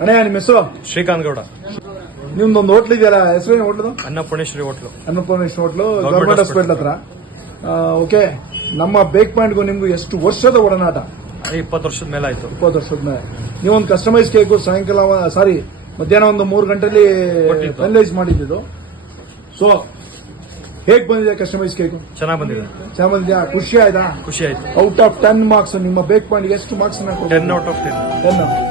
ಅಣ್ಣಯ್ಯ ನಿಮ್ಮ ಹೆಸರು? ಶ್ರೀಕಾಂತ್ ಗೌಡ. ನಿಮ್ದೊಂದು ಹೋಟ್ಲ್ ಇದೆಯಲ್ಲ, ಹೆಸರೇನು ಹೋಟ್ಲದು? Annapoorneshwari hotel. Annapoorneshwari hotel, government hospital ಹತ್ರ. ಓಕೆ, ನಮ್ಮ ಬೇಕ್ ಪಾಯಿಂಟ್ಗೂ ನಿಮ್ಗೂ ಎಷ್ಟು ವರ್ಷದ ಒಡನಾಟ? 20 ವರ್ಷದ ಮೇಲೆ ಆಯ್ತು. 20 ವರ್ಷದ ಮೇಲೆ. ನೀವೊಂದು ಕಸ್ಟಮೈಸ್ ಕೇಕು ಸಾಯಂಕಾಲ ಮಧ್ಯಾಹ್ನ ಒಂದು 3 ಗಂಟೆಲಿ ಫೈನಲೈಸ್ ಮಾಡಿದ್ದು. ಸೊ ಹೇಗ್ ಬಂದಿದೆ ಕಸ್ಟಮೈಸ್ ಕೇಕು? ಚೆನ್ನಾಗಿ ಬಂದಿದೆ. ಚೆನ್ನಾಗಿ ಬಂದಿದ್ಯಾ? ಖುಷಿ ಆಯ್ತಾ? ಖುಷಿ ಆಯ್ತು. ಔಟ್ ಆಫ್ 10 ಮಾರ್ಕ್ಸ್ ನಿಮ್ಮ ಬೇಕ್ ಪಾಯಿಂಟ್ ಎಷ್ಟು ಮಾರ್ಕ್ಸ್? 10 out of 10.